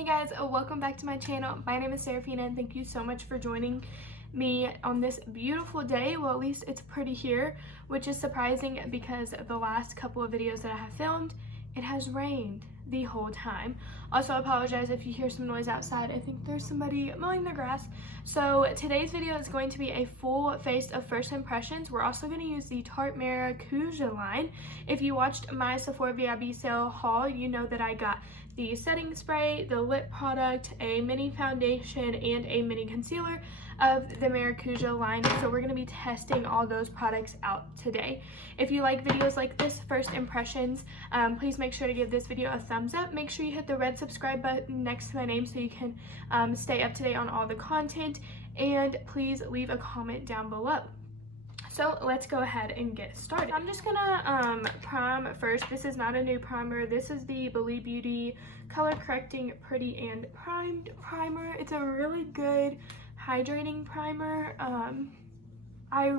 Hey guys, welcome back to my channel. My name is Seraphina and thank you so much for joining me on this beautiful day. Well, at least it's pretty here, which is surprising because the last couple of videos that I have filmed, it has rained the whole time. Also, I apologize if you hear some noise outside. I think there's somebody mowing their grass. So today's video is going to be a full face of first impressions. We're also going to use the Tarte Maracuja line. If you watched my Sephora VIB sale haul, you know that I got the setting spray, the lip product, a mini foundation, and a mini concealer of the Maracuja line. So we're going to be testing all those products out today. If you like videos like this, first impressions, please make sure to give this video a thumbs up. Make sure you hit the red subscribe button next to my name so you can stay up to date on all the content, and please leave a comment down below. So let's go ahead and get started. I'm just gonna prime first. This is not a new primer. This is the Believe Beauty Color Correcting Pretty and Primed Primer. It's a really good hydrating primer. I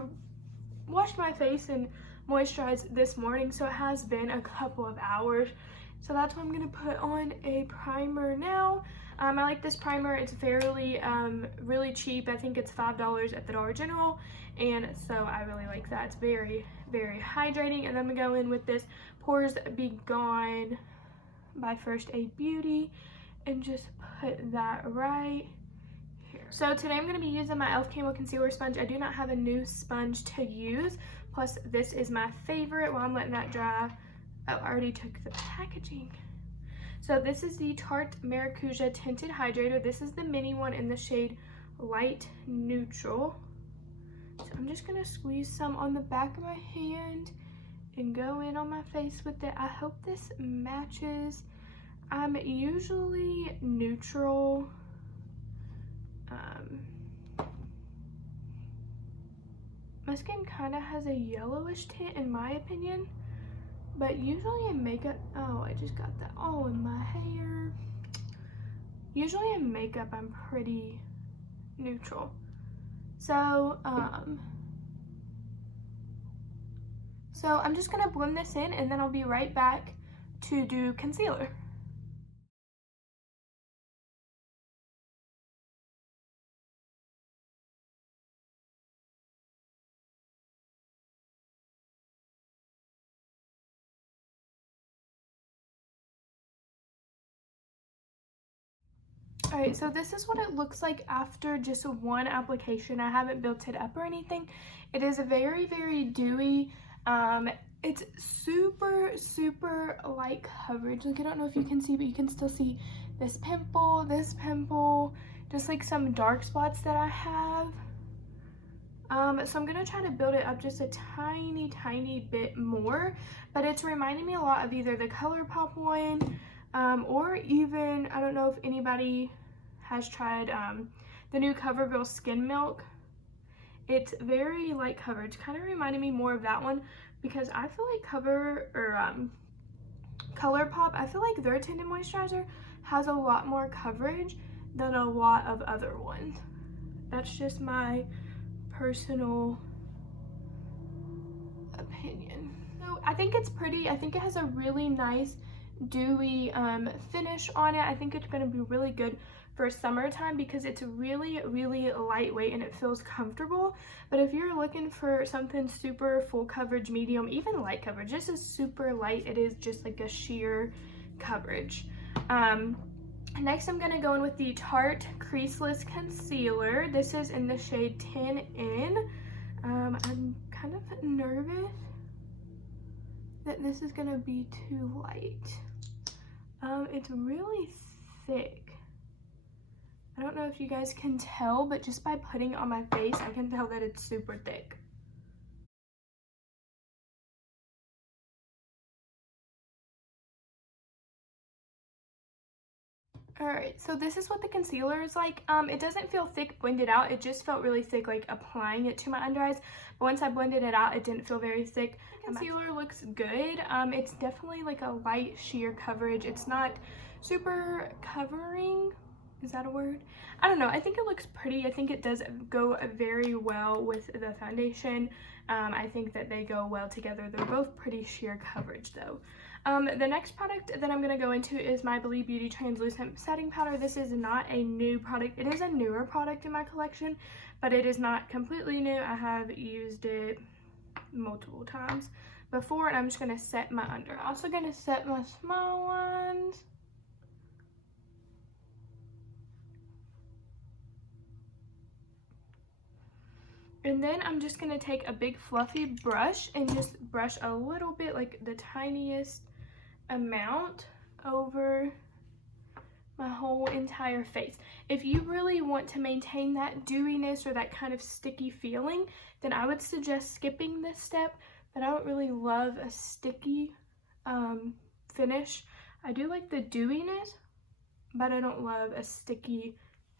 washed my face and moisturized this morning, so it has been a couple of hours. So that's what I'm gonna put on a primer now. I like this primer. It's fairly really cheap. I think it's $5 at the Dollar General, and so I really like that. It's very, very hydrating. And then we go in with this Pores Be Gone by First Aid Beauty and just put that right here. So today I'm going to be using my e.l.f. Camo Concealer Sponge. I do not have a new sponge to use. Plus, this is my favorite. While I'm letting that dry, oh, I already took the packaging. So this is the Tarte Maracuja Tinted Hydrator. This is the mini one in the shade Light Neutral. So I'm just going to squeeze some on the back of my hand and go in on my face with it. I hope this matches. I'm usually neutral. My skin kind of has a yellowish tint in my opinion. But usually in makeup, oh, I just got that all in my hair. Usually in makeup, I'm pretty neutral. So I'm just gonna blend this in and then I'll be right back to do concealer. Alright, so this is what it looks like after just one application. I haven't built it up or anything. It is very, very dewy. It's super, super light coverage. Like, I don't know if you can see, but you can still see this pimple, just like some dark spots that I have. So I'm gonna try to build it up just a tiny, tiny bit more, but it's reminding me a lot of either the ColourPop one, or even, I don't know if anybody has tried the new CoverGirl Skin Milk. It's very light coverage, kind of reminded me more of that one, because I feel like ColourPop, I feel like their tinted moisturizer has a lot more coverage than a lot of other ones. That's just my personal opinion. So I think it's pretty. I think it has a really nice dewy finish on it. I think it's going to be really good for summertime because it's really, really lightweight and it feels comfortable. But if you're looking for something super full coverage, medium, even light coverage, this is super light. It is just like a sheer coverage. Next, I'm going to go in with the Tarte Creaseless Concealer. This is in the shade 10N. I'm kind of nervous that this is going to be too light. It's really thick. I don't know if you guys can tell, but just by putting it on my face, I can tell that it's super thick. Alright, so this is what the concealer is like. It doesn't feel thick blended out. It just felt really thick, like applying it to my under eyes. But once I blended it out, it didn't feel very thick. The concealer looks good. It's definitely like a light sheer coverage. It's not super covering. Is that a word? I don't know. I think it looks pretty. I think it does go very well with the foundation. I think that they go well together. They're both pretty sheer coverage though. The next product that I'm going to go into is my Believe Beauty Translucent Setting Powder. This is not a new product. It is a newer product in my collection, but it is not completely new. I have used it multiple times before, and I'm just going to set my under. I'm also going to set my small ones. And then I'm just going to take a big fluffy brush and just brush a little bit, like the tiniest amount, over my whole entire face. If you really want to maintain that dewiness or that kind of sticky feeling, then I would suggest skipping this step, but I don't really love a sticky finish. I do like the dewiness, but I don't love a sticky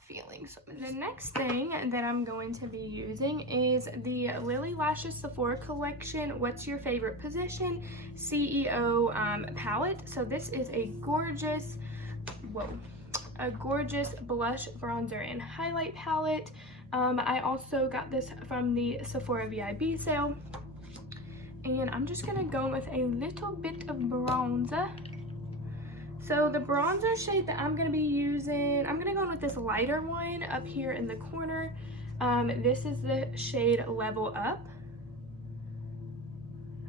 feeling. So the next thing that I'm going to be using is the Lily Lashes Sephora Collection What's Your Favorite Position CEO palette. So this is a gorgeous, gorgeous blush, bronzer, and highlight palette. I also got this from the Sephora VIB sale, and I'm just gonna go with a little bit of bronzer. So the bronzer shade that I'm going to be using, I'm going to go in with this lighter one up here in the corner. This is the shade Level Up.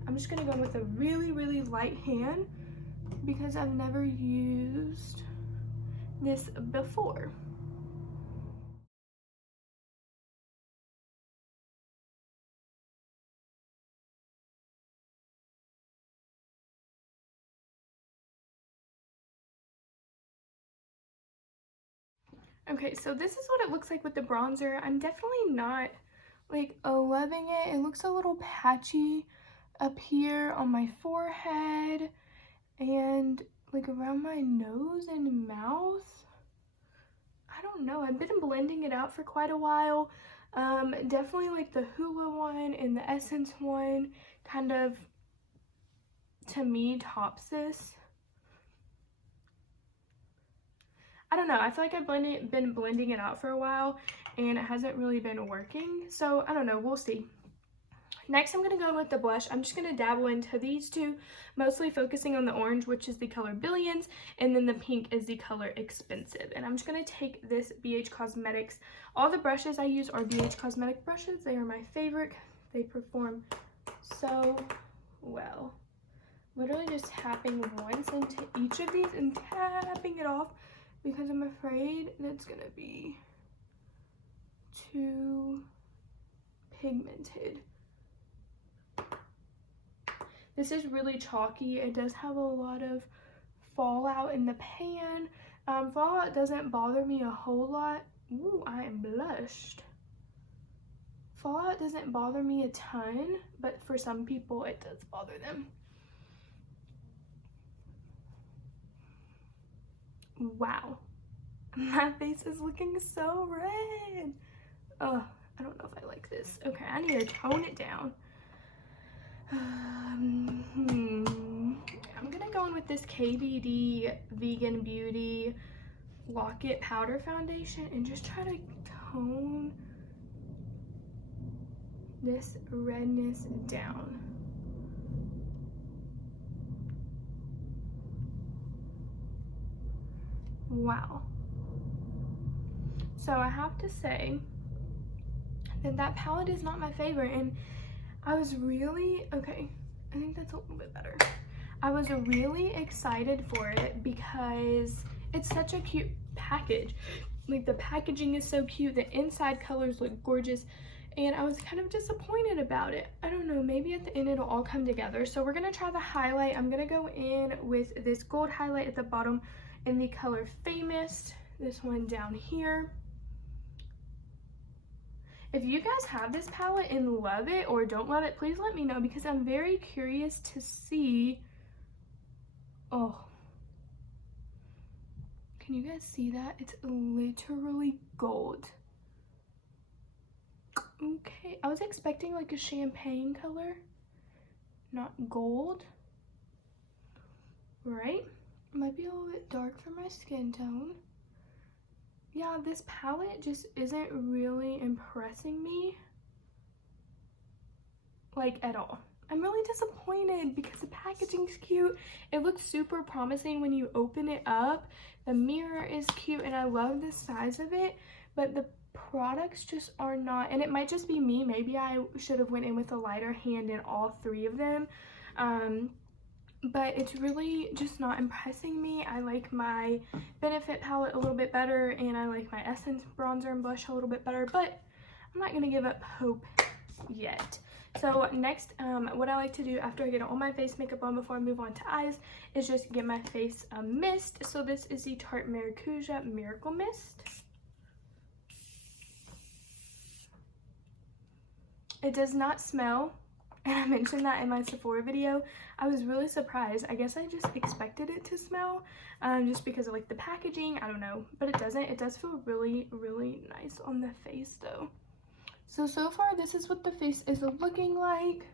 I'm just going to go in with a really, really light hand because I've never used this before. Okay, so this is what it looks like with the bronzer. I'm definitely not like loving it. It looks a little patchy up here on my forehead and like around my nose and mouth. I don't know. I've been blending it out for quite a while. Definitely like the Hoola one and the Essence one kind of, to me, tops this. I don't know, I feel like I've been blending it out for a while and it hasn't really been working. So I don't know, we'll see. Next, I'm going to go in with the blush. I'm just going to dabble into these two, mostly focusing on the orange, which is the color Billions, and then the pink is the color Expensive. And I'm just going to take this BH Cosmetics. All the brushes I use are BH Cosmetic brushes. They are my favorite. They perform so well. Literally just tapping once into each of these and tapping it off, because I'm afraid that's gonna be too pigmented. This is really chalky. It does have a lot of fallout in the pan. Fallout doesn't bother me a whole lot. Ooh, I am blushed. Fallout doesn't bother me a ton, but for some people it does bother them. Wow, my face is looking so red. Oh, I don't know if I like this. Okay, I need to tone it down. I'm gonna go in with this KVD Vegan Beauty Lock-It Powder Foundation and just try to tone this redness down. Wow. So I have to say that palette is not my favorite, and I was really, okay, I think that's a little bit better. I was really excited for it because it's such a cute package. Like, the packaging is so cute, the inside colors look gorgeous, and I was kind of disappointed about it. I don't know, maybe at the end it'll all come together. So we're gonna try the highlight. I'm gonna go in with this gold highlight at the bottom in the color Famous, this one down here. If you guys have this palette and love it or don't love it, please let me know, because I'm very curious to see. Oh, can you guys see that? It's literally gold. Okay, I was expecting like a champagne color, not gold, right? Might be a little bit dark for my skin tone. Yeah, this palette just isn't really impressing me, like, at all. I'm really disappointed because the packaging's cute. It looks super promising when you open it up. The mirror is cute and I love the size of it, but the products just are not, and it might just be me. Maybe I should have went in with a lighter hand in all three of them. But it's really just not impressing me. I like my Benefit palette a little bit better, and I like my Essence bronzer and blush a little bit better, but I'm not gonna give up hope yet. So next, what I like to do after I get all my face makeup on before I move on to eyes is just give my face a mist. So this is the Tarte Maracuja Miracle Mist. It does not smell, and I mentioned that in my Sephora video. I was really surprised. I guess I just expected it to smell, just because of like the packaging. I don't know, but it doesn't. It does feel really, really nice on the face though. So far this is what the face is looking like.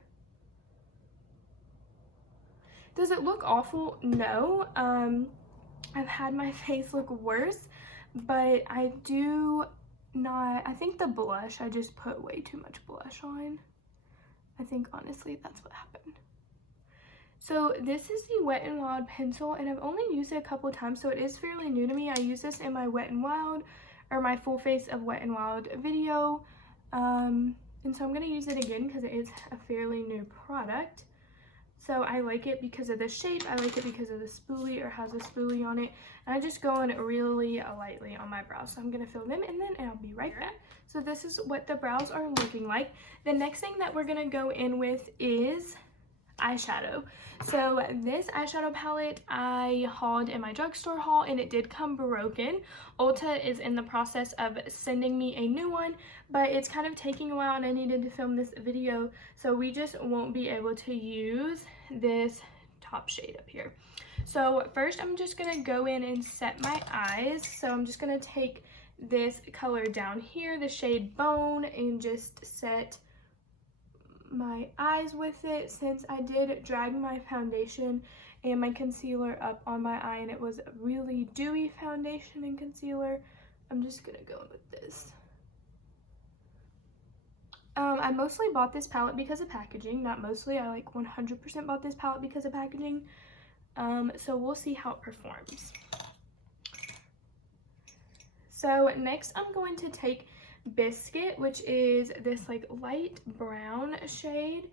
Does it look awful? No. I've had my face look worse, but I think the blush, I just put way too much blush on. I think honestly that's what happened. So this is the Wet n Wild pencil, and I've only used it a couple times, so it is fairly new to me. I use this in my Wet n Wild, or my full face of Wet n Wild video, and so I'm going to use it again because it is a fairly new product. So I like it because of the shape, I like it because of the spoolie, or has a spoolie on it, and I just go in really lightly on my brows. So I'm going to fill them in then, and I'll be right back. So this is what the brows are looking like. The next thing that we're going to go in with is eyeshadow. So this eyeshadow palette I hauled in my drugstore haul, and it did come broken. Ulta is in the process of sending me a new one, but it's kind of taking a while and I needed to film this video, so we just won't be able to use this top shade up here. So first I'm just gonna go in and set my eyes. So I'm just gonna take this color down here, the shade Bone, and just set my eyes with it. Since I did drag my foundation and my concealer up on my eye and it was really dewy foundation and concealer, I'm just gonna go in with this. I mostly bought this palette because of packaging. Not mostly, I like 100% bought this palette because of packaging. So we'll see how it performs. So next I'm going to take Biscuit, which is this like light brown shade,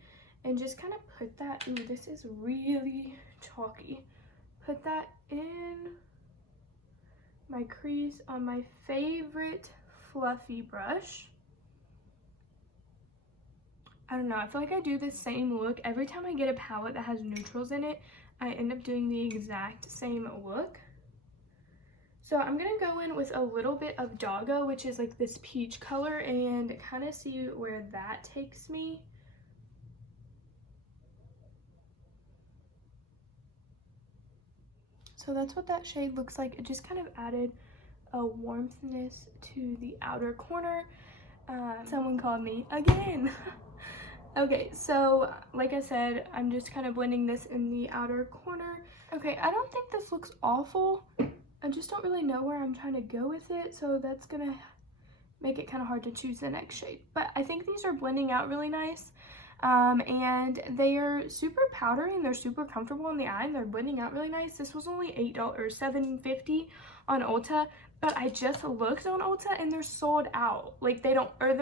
and just kind of put that, ooh, this is really chalky, put that in my crease on my favorite fluffy brush. I don't know, I feel like I do the same look every time I get a palette that has neutrals in it. I end up doing the exact same look. So I'm gonna go in with a little bit of Doggo, which is like this peach color, and kind of see where that takes me. So that's what that shade looks like. It just kind of added a warmthness to the outer corner. Someone called me again. Okay, so like I said, I'm just kind of blending this in the outer corner. Okay, I don't think this looks awful. I just don't really know where I'm trying to go with it, so that's gonna make it kind of hard to choose the next shade. But I think these are blending out really nice, and they are super powdery and they're super comfortable on the eye, and they're blending out really nice. This was only $8 or $7.50 on Ulta, but I just looked on Ulta and they're sold out. Like they're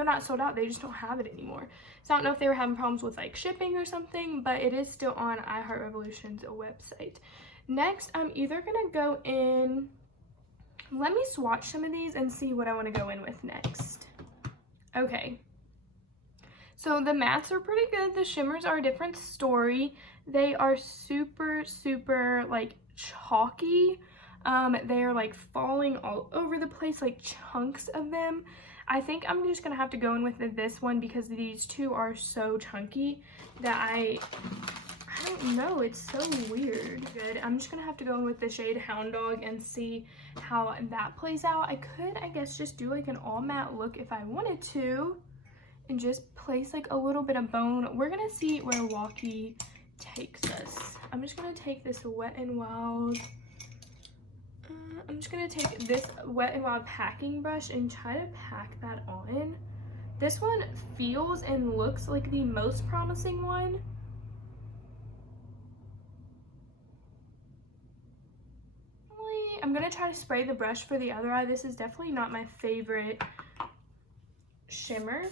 not sold out, they just don't have it anymore. So I don't know if they were having problems with like shipping or something, but it is still on iHeart Revolution's website. Next, I'm either gonna go in, let me swatch some of these and see what I want to go in with next. Okay, so the mattes are pretty good. The shimmers are a different story. They are super like chalky. They are like falling all over the place, like chunks of them. I think I'm just gonna have to go in with this one because these two are so chunky that I don't know, it's so weird. Good. I'm just gonna have to go in with the shade Hound Dog and see how that plays out. I could, I guess, just do like an all matte look if I wanted to, and just place like a little bit of Bone. We're gonna see where Walkie takes us. I'm just gonna take this Wet n Wild. I'm just gonna take this Wet n Wild packing brush and try to pack that on. This one feels and looks like the most promising one. I'm going to try to spray the brush for the other eye. This is definitely not my favorite shimmer.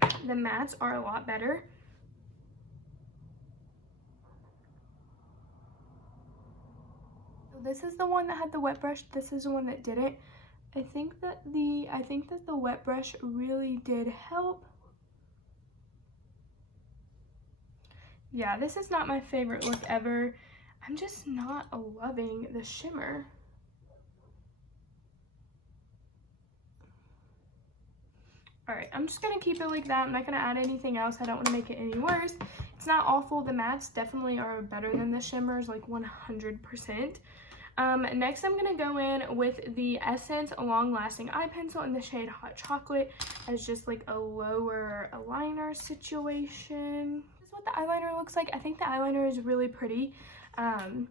The mattes are a lot better. So this is the one that had the wet brush. This is the one that didn't. I think that the wet brush really did help. Yeah, this is not my favorite look ever. I'm just not loving the shimmer. Alright, I'm just going to keep it like that. I'm not going to add anything else. I don't want to make it any worse. It's not awful. The mattes definitely are better than the shimmers, like 100%. Next, I'm going to go in with the Essence Long Lasting Eye Pencil in the shade Hot Chocolate as just like a lower eyeliner situation. This is what the eyeliner looks like. I think the eyeliner is really pretty. I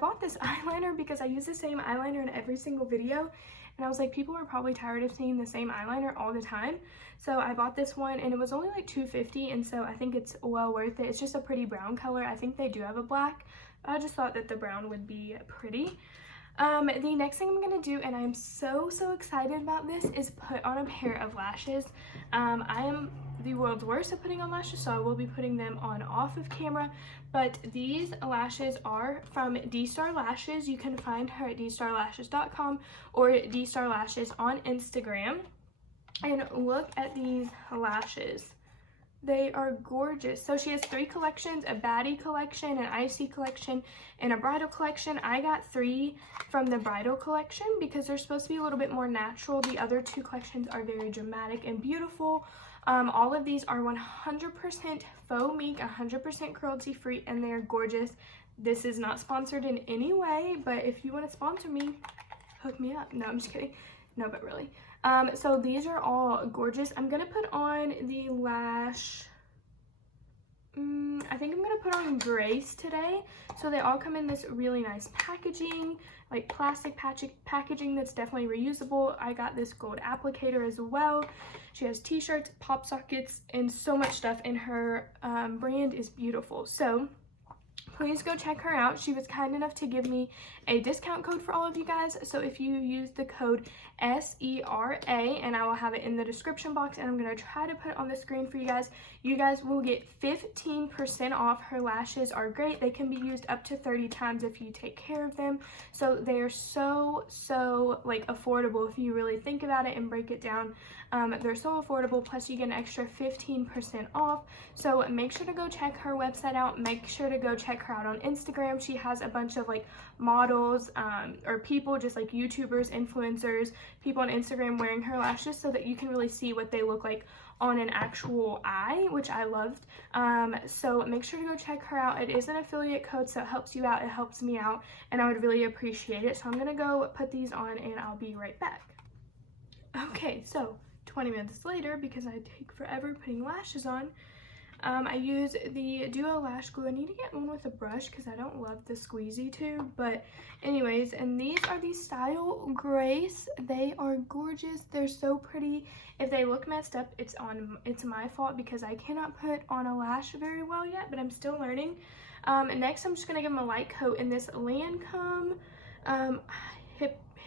bought this eyeliner because I use the same eyeliner in every single video. And I was like, people are probably tired of seeing the same eyeliner all the time. So I bought this one and it was only like $2.50, and so I think it's well worth it. It's just a pretty brown color. I think they do have a black. I just thought that the brown would be pretty. The next thing I'm going to do, and I'm so excited about this, is put on a pair of lashes. I am the world's worst at putting on lashes, so I will be putting them on off of camera. But these lashes are from D-Star Lashes. You can find her at dstarlashes.com or D-Star Lashes on Instagram. And look at these lashes. They are gorgeous. So she has 3 collections, a baddie collection, an icy collection, and a bridal collection. I got 3 from the bridal collection because they're supposed to be a little bit more natural. The other 2 collections are very dramatic and beautiful. All of these are 100% faux mink, 100% cruelty free, and they are gorgeous. This is not sponsored in any way, but if you want to sponsor me, hook me up. No, I'm just kidding. No, but really. So these are all gorgeous. I'm going to put on the Lash, I think I'm going to put on Grace today. So they all come in this really nice packaging, like plastic packaging that's definitely reusable. I got this gold applicator as well. She has t-shirts, pop sockets, and so much stuff, and her brand is beautiful. So please go check her out. She was kind enough to give me a discount code for all of you guys. So if you use the code SERA, and I will have it in the description box, and I'm going to try to put it on the screen for you guys will get 15% off. Her lashes are great. They can be used up to 30 times if you take care of them. So they are so like affordable if you really think about it and break it down. They're so affordable, plus you get an extra 15% off. So make sure to go check her website out. Make sure to go check her out on Instagram. She has a bunch of like models or people, just like YouTubers, influencers, people on Instagram wearing her lashes, so that you can really see what they look like on an actual eye, which I loved. So make sure to go check her out. It is an affiliate code, so it helps you out, it helps me out, and I would really appreciate it. So I'm gonna go put these on and I'll be right back. Okay, so 20 minutes later, because I take forever putting lashes on, I use the Duo Lash Glue. I need to get one with a brush because I don't love the squeezy tube, but anyways, and these are the Style Grace. They are gorgeous. They're so pretty. If they look messed up, it's my fault because I cannot put on a lash very well yet, but I'm still learning. Next, I'm just gonna give them a light coat in this Lancome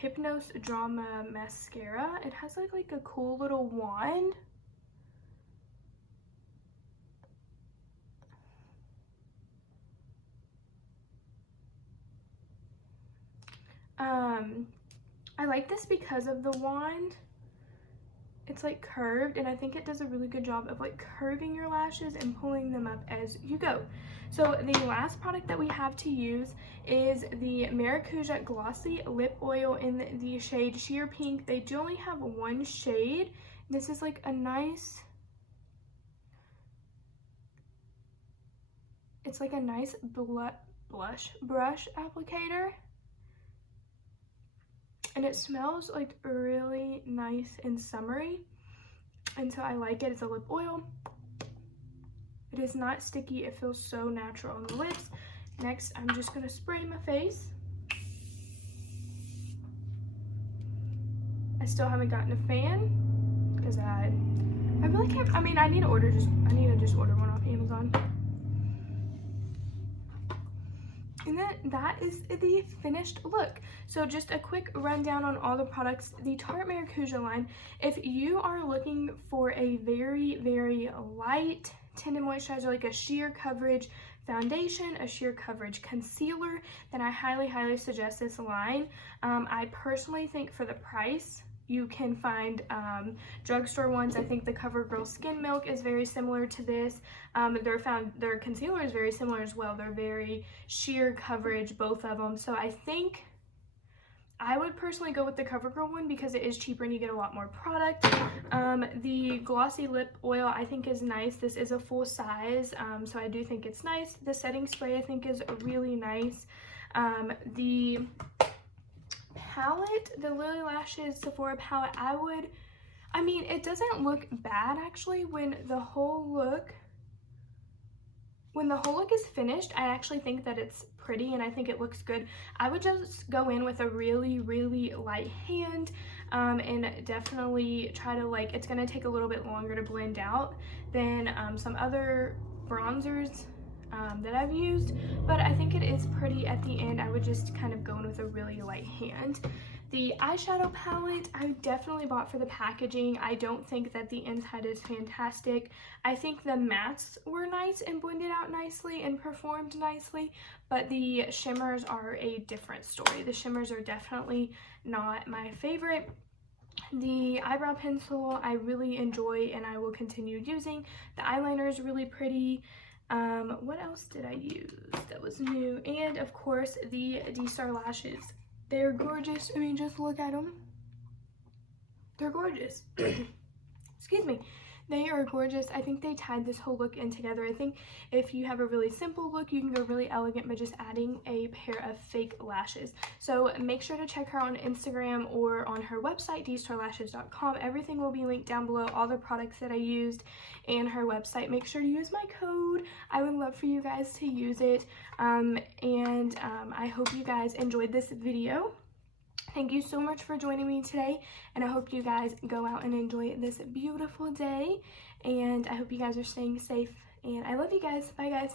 Hypnos Drama mascara. It has like a cool little wand. I like this because of the wand. It's like curved, and I think it does a really good job of like curving your lashes and pulling them up as you go. So the last product that we have to use is the Maracuja Glossy Lip Oil in the shade Sheer Pink. They do only have one shade. This is like a nice, it's like a nice blush brush applicator. And it smells like really nice and summery, and so I like it. It's a lip oil. It is not sticky. It feels so natural on the lips. Next, I'm just going to spray my face. I still haven't gotten a fan because I really can't. I mean, I need to just order one off Amazon. And then that is the finished look. So just a quick rundown on all the products. The Tarte Maracuja line, if you are looking for a very, very light tinted moisturizer, like a sheer coverage foundation, a sheer coverage concealer, then I highly, highly suggest this line. I personally think for the price, you can find drugstore ones. I think the CoverGirl Skin Milk is very similar to this. Their concealer is very similar as well. They're very sheer coverage, both of them. So I think I would personally go with the CoverGirl one because it is cheaper and you get a lot more product. The glossy lip oil I think is nice. This is a full size, so I do think it's nice. The setting spray I think is really nice. The palette, the Lily Lashes Sephora palette, I mean, it doesn't look bad actually when the whole look is finished. I actually think that it's pretty and I think it looks good. I would just go in with a really, really light hand and definitely try to, like, it's going to take a little bit longer to blend out than some other bronzers that I've used, but I think it is pretty at the end. I would just kind of go in with a really light hand. The eyeshadow palette I definitely bought for the packaging. I don't think that the inside is fantastic. I think the mattes were nice and blended out nicely and performed nicely, but the shimmers are a different story. The shimmers are definitely not my favorite. The eyebrow pencil I really enjoy and I will continue using. The eyeliner is really pretty. What else did I use that was new? And of course the D-Star lashes. They're gorgeous. I mean, just look at them. They're gorgeous. Excuse me. They are gorgeous. I think they tied this whole look in together. I think if you have a really simple look, you can go really elegant by just adding a pair of fake lashes. So make sure to check her on Instagram or on her website, dstarlashes.com. Everything will be linked down below, all the products that I used and her website. Make sure to use my code. I would love for you guys to use it. I hope you guys enjoyed this video. Thank you so much for joining me today, and I hope you guys go out and enjoy this beautiful day, and I hope you guys are staying safe, and I love you guys. Bye, guys.